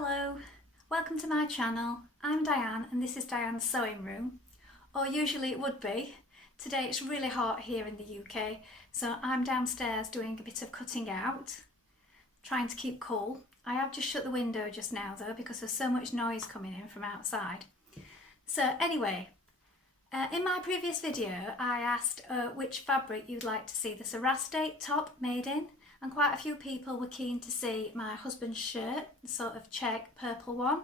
Hello, welcome to my channel. I'm Diane and this is Diane's Sewing Room, or usually it would be. Today it's really hot here in the UK, so I'm downstairs doing a bit of cutting out, trying to keep cool. I have just shut the window just now though because there's so much noise coming in from outside. So anyway, in my previous video I asked which fabric you'd like to see the Saraste top made in. And quite a few people were keen to see my husband's shirt, the sort of check purple one,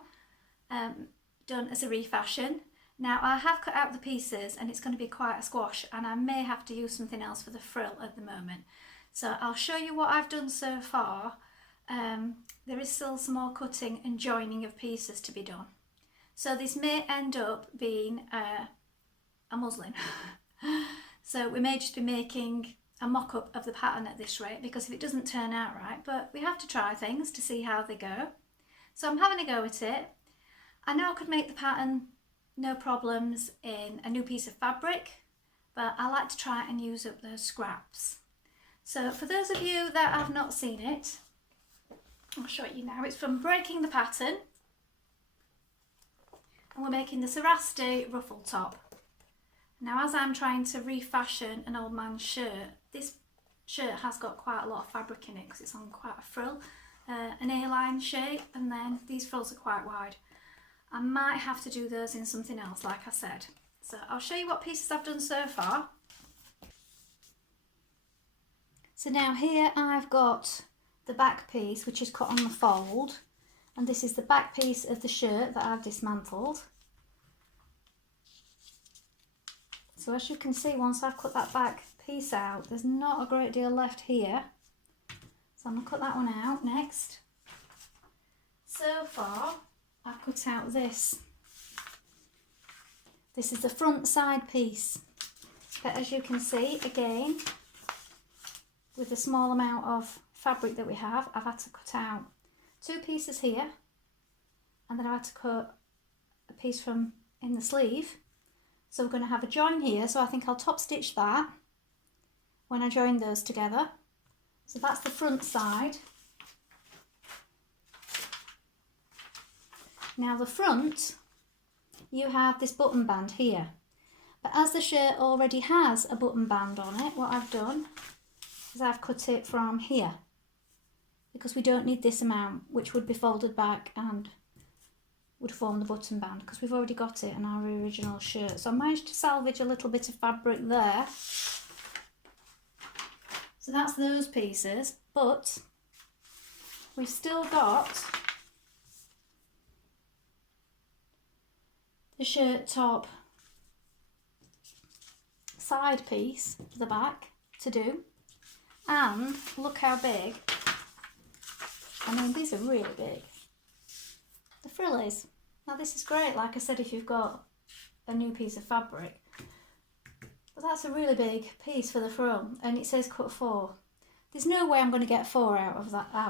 done as a refashion. Now I have cut out the pieces and it's going to be quite a squash, and I may have to use something else for the frill at the moment. So I'll show you what I've done so far. There is still some more cutting and joining of pieces to be done. So this may end up being a muslin. So we may just be making a mock-up of the pattern at this rate, because if it doesn't turn out right, but we have to try things to see how they go. So I'm having a go at it. I know I could make the pattern no problems in a new piece of fabric, but I like to try and use up those scraps. So for those of you that have not seen it, I'll show you now. It's from Breaking the Pattern, and we're making the Saraste ruffle top. Now, as I'm trying to refashion an old man's shirt, this shirt has got quite a lot of fabric in it because it's on quite a frill, an A-line shape, and then these frills are quite wide. I might have to do those in something else, like I said. So I'll show you what pieces I've done so far. So now here I've got the back piece, which is cut on the fold, and this is the back piece of the shirt that I've dismantled. So as you can see, once I've cut that back piece out, there's not a great deal left here. So I'm going to cut that one out next. So far, I've cut out this. This is the front side piece. But as you can see, again, with the small amount of fabric that we have, I've had to cut out two pieces here. And then I've had to cut a piece from in the sleeve. So we're going to have a join here, so I think I'll top stitch that when I join those together. So that's the front side. Now the front, you have this button band here. But as the shirt already has a button band on it, what I've done is I've cut it from here, because we don't need this amount, which would be folded back and would form the button band, because we've already got it in our original shirt. So I managed to salvage a little bit of fabric there. So that's those pieces, but we've still got the shirt top side piece for the back to do. And look how big. I mean, these are really big. The frill is. Now this is great, like I said, if you've got a new piece of fabric. But that's a really big piece for the frill, and it says cut 4. There's no way I'm going to get 4 out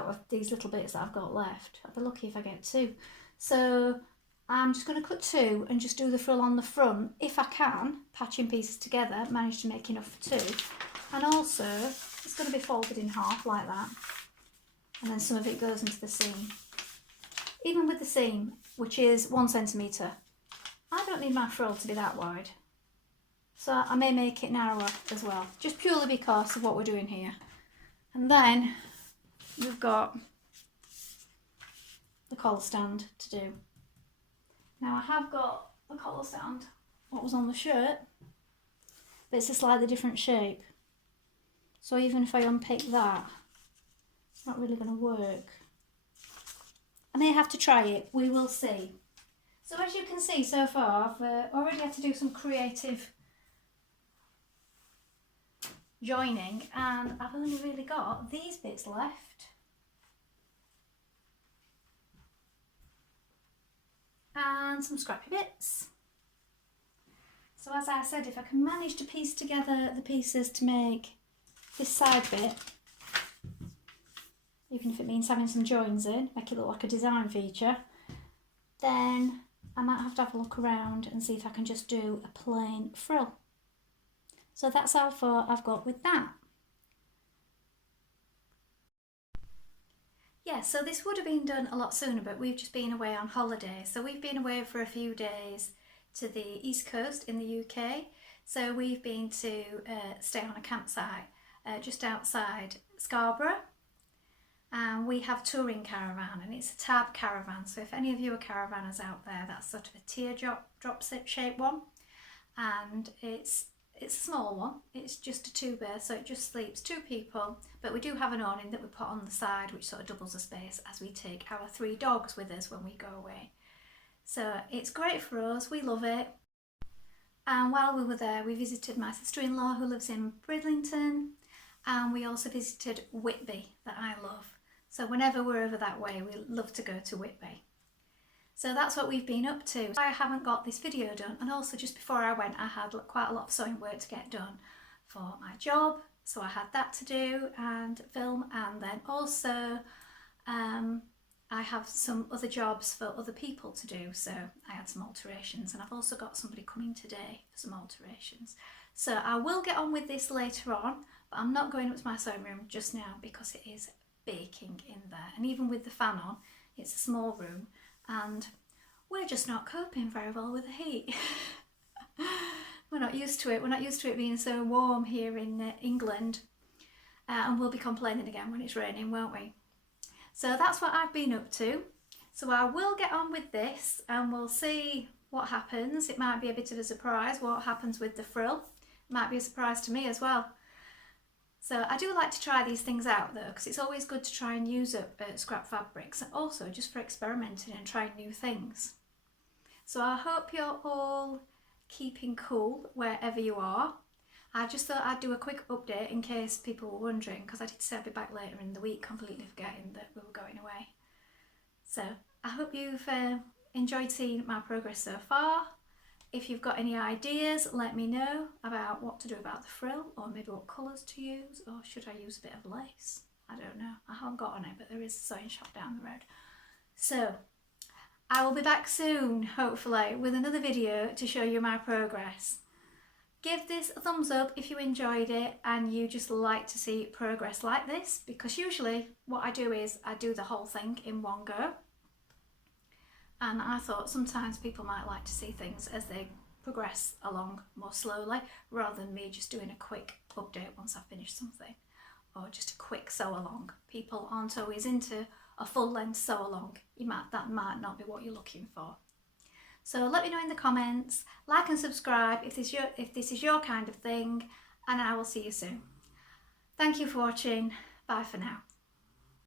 of these little bits that I've got left. I'll be lucky if I get 2. So I'm just going to cut 2 and just do the frill on the front. If I can, patching pieces together, manage to make enough for 2. And also, it's going to be folded in half like that. And then some of it goes into the seam. Even with the seam, which is 1 centimetre, I don't need my frill to be that wide. So I may make it narrower as well, just purely because of what we're doing here. And then we've got the collar stand to do. Now I have got the collar stand, what was on the shirt, but it's a slightly different shape. So even if I unpick that, it's not really going to work. I may have to try it, we will see. So as you can see so far, I've already had to do some creative joining, and I've only really got these bits left. And some scrappy bits. So as I said, if I can manage to piece together the pieces to make this side bit, even if it means having some joins in, make it look like a design feature, then I might have to have a look around and see if I can just do a plain frill. So that's how far I've got with that. Yeah, so this would have been done a lot sooner, but we've just been away on holiday. So we've been away for a few days to the East Coast in the UK. So we've been to stay on a campsite just outside Scarborough. And we have a touring caravan, and it's a tab caravan. So if any of you are caravanners out there, that's sort of a teardrop shaped one. And it's a small one. It's just a 2-berth, so it just sleeps 2 people. But we do have an awning that we put on the side, which sort of doubles the space as we take our 3 dogs with us when we go away. So it's great for us. We love it. And while we were there, we visited my sister-in-law who lives in Bridlington, and we also visited Whitby, that I love. So whenever we're over that way, we love to go to Whitby. So that's what we've been up to. I haven't got this video done, and also just before I went I had quite a lot of sewing work to get done for my job, so I had that to do and film, and then also I have some other jobs for other people to do, so I had some alterations, and I've also got somebody coming today for some alterations. So I will get on with this later on, but I'm not going up to my sewing room just now because it is baking in there, and even with the fan on, it's a small room and we're just not coping very well with the heat. We're not used to it. We're not used to it being so warm here in England, and we'll be complaining again when it's raining, won't we? So that's what I've been up to. So I will get on with this and we'll see what happens. It might be a bit of a surprise what happens with the frill. It might be a surprise to me as well. So I do like to try these things out though, because it's always good to try and use up scrap fabrics, and also just for experimenting and trying new things. So I hope you're all keeping cool wherever you are. I just thought I'd do a quick update in case people were wondering, because I did say I'd be back later in the week, completely forgetting that we were going away. So I hope you've enjoyed seeing my progress so far. If you've got any ideas, let me know about what to do about the frill, or maybe what colours to use, or should I use a bit of lace? I don't know. I haven't got on it, but there is a sewing shop down the road. So I will be back soon, hopefully, with another video to show you my progress. Give this a thumbs up if you enjoyed it and you just like to see progress like this, because usually what I do is I do the whole thing in one go. And I thought sometimes people might like to see things as they progress along more slowly, rather than me just doing a quick update once I've finished something, or just a quick sew along. People aren't always into a full length sew along. That might not be what you're looking for. So let me know in the comments, like and subscribe if this is your kind of thing, and I will see you soon. Thank you for watching. Bye for now.